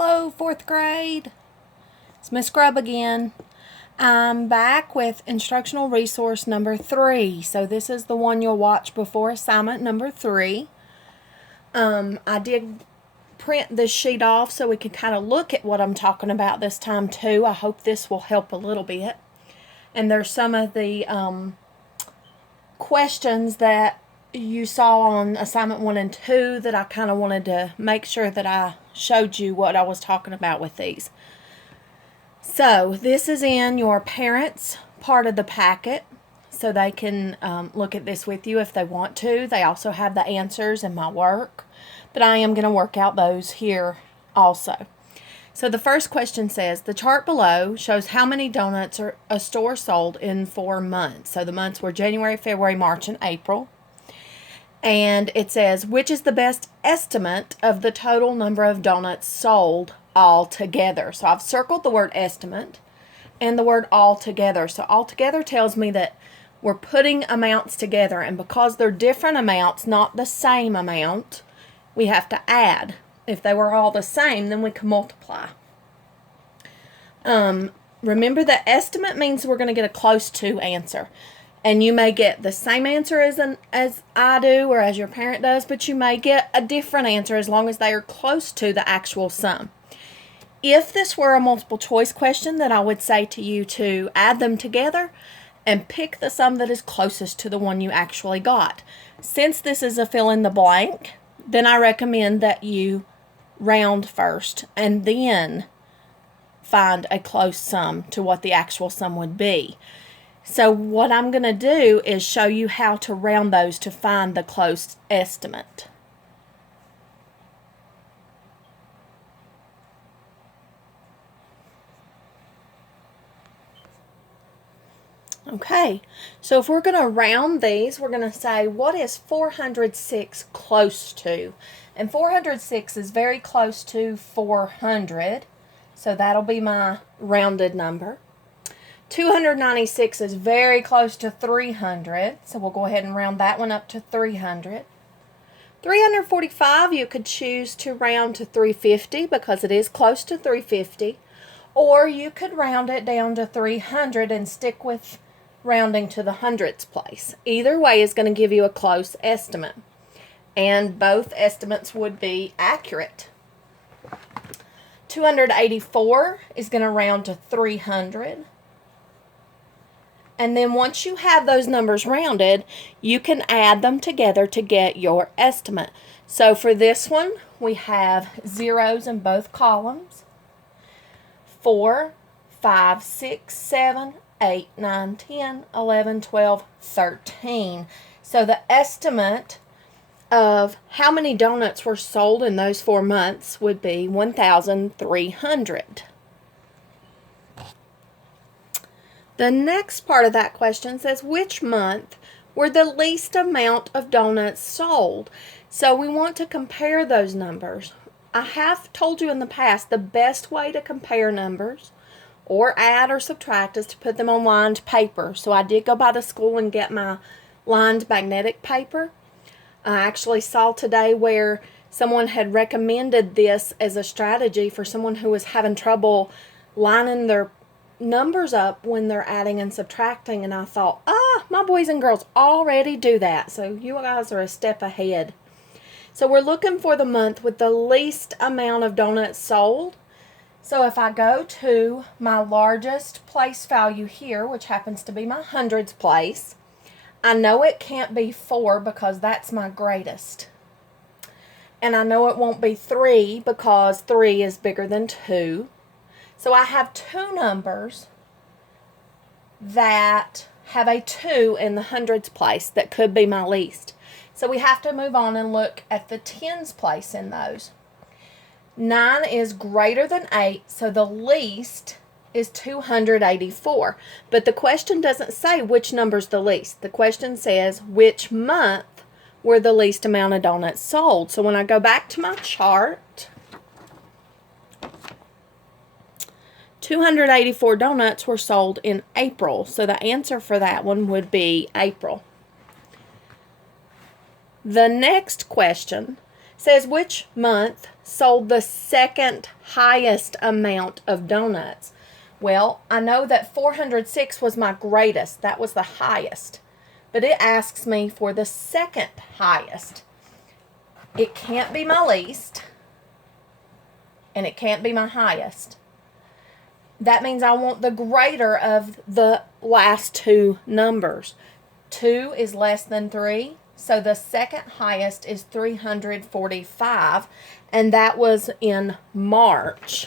Hello, 4th grade. It's Miss Grubb again. I'm back with instructional resource number 3. So this is the one you'll watch before assignment number 3. I did print this sheet off so we can kind of look at what I'm talking about this time too. I hope this will help a little bit. And there's some of the questions that you saw on assignment 1 and 2 that I kind of wanted to make sure that I showed you what I was talking about with these. So this is in your parents' part of the packet, so they can look at this with you if they want to. They also have the answers in my work, but I am going to work out those here also. So the first question says, the chart below shows how many donuts a store sold in 4 months. So the months were January, February, March, and April. And it says, which is the best estimate of the total number of donuts sold all together? So I've circled the word estimate and the word all together. So all together tells me that we're putting amounts together, and because they're different amounts, not the same amount, we have to add. If they were all the same, then we can multiply. Remember that estimate means we're going to get a close to answer. And you may get the same answer as I do or as your parent does, but you may get a different answer as long as they are close to the actual sum. If this were a multiple choice question, then I would say to you to add them together and pick the sum that is closest to the one you actually got. Since this is a fill in the blank, then I recommend that you round first and then find a close sum to what the actual sum would be. So what I'm going to do is show you how to round those to find the close estimate. Okay, so if we're going to round these, we're going to say, what is 406 close to? And 406 is very close to 400, so that'll be my rounded number. 296 is very close to 300, so we'll go ahead and round that one up to 300. 345, you could choose to round to 350 because it is close to 350, or you could round it down to 300 and stick with rounding to the hundredths place. Either way is going to give you a close estimate, and both estimates would be accurate. 284 is going to round to 300. And then once you have those numbers rounded, you can add them together to get your estimate. So for this one, we have zeros in both columns. 4, 5, 6, 7, 8, 9, 10, 11, 12, 13. So the estimate of how many donuts were sold in those 4 months would be 1,300. The next part of that question says, which month were the least amount of donuts sold? So we want to compare those numbers. I have told you in the past the best way to compare numbers or add or subtract is to put them on lined paper. So I did go by the school and get my lined magnetic paper. I actually saw today where someone had recommended this as a strategy for someone who was having trouble lining their numbers up when they're adding and subtracting, and I thought, my boys and girls already do that, so you guys are a step ahead. So we're looking for the month with the least amount of donuts sold. So if I go to my largest place value here, which happens to be my hundreds place, I know it can't be 4 because that's my greatest. And I know it won't be 3 because 3 is bigger than 2. So I have 2 numbers that have a 2 in the hundreds place that could be my least. So we have to move on and look at the tens place in those. 9 is greater than 8, so the least is 284. But the question doesn't say which number's the least. The question says which month were the least amount of donuts sold. So when I go back to my chart, 284 donuts were sold in April, so the answer for that one would be April. The next question says which month sold the second highest amount of donuts. Well, I know that 406 was my greatest. That was the highest. But it asks me for the second highest. It can't be my least, and it can't be my highest. That means I want the greater of the last two numbers. 2 is less than 3, so the second highest is 345, and that was in March.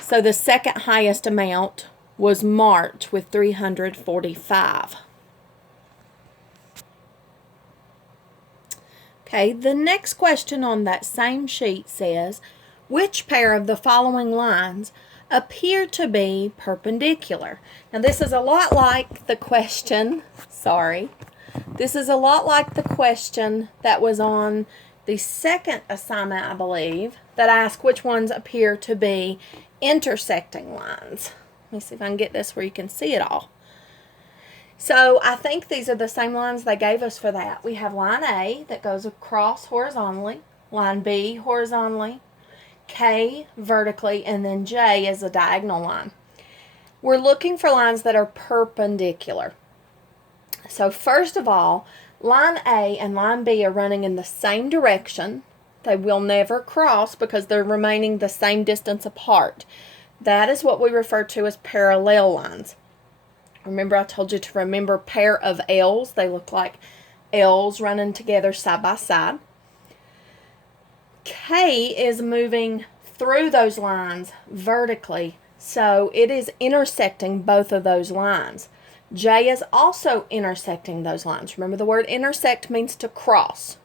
So the second highest amount was March with 345. Okay, the next question on that same sheet says, which pair of the following lines appear to be perpendicular? Now this is a lot like the question, this is a lot like the question that was on the second assignment, I believe, that asked which ones appear to be intersecting lines. Let me see if I can get this where you can see it all. So I think these are the same lines they gave us for that. We have line A that goes across horizontally, line B horizontally, K vertically, and then J is a diagonal line. We're looking for lines that are perpendicular. So first of all, line A and line B are running in the same direction. They will never cross because they're remaining the same distance apart. That is what we refer to as parallel lines. Remember I told you to remember pair of L's. They look like L's running together side by side. K is moving through those lines vertically, so it is intersecting both of those lines. J is also intersecting those lines. Remember the word intersect means to cross.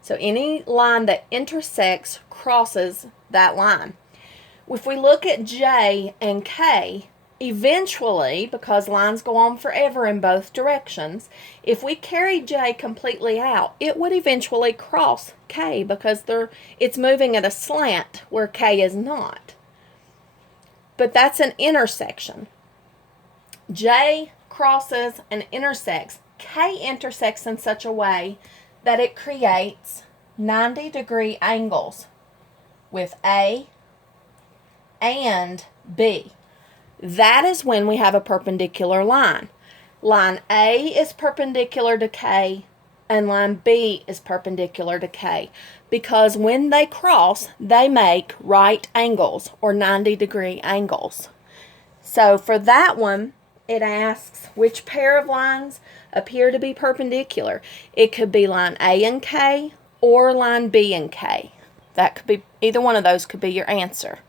So any line that intersects crosses that line. If we look at J and K, eventually, because lines go on forever in both directions, if we carry J completely out, it would eventually cross K because it's moving at a slant where K is not. But that's an intersection. J crosses and intersects. K intersects in such a way that it creates 90-degree angles with A and B. That is when we have a perpendicular line. Line A is perpendicular to K and line B is perpendicular to K because when they cross, they make right angles or 90-degree angles. So for that one, it asks which pair of lines appear to be perpendicular. It could be line A and K or line B and K. That could be, either one of those could be your answer.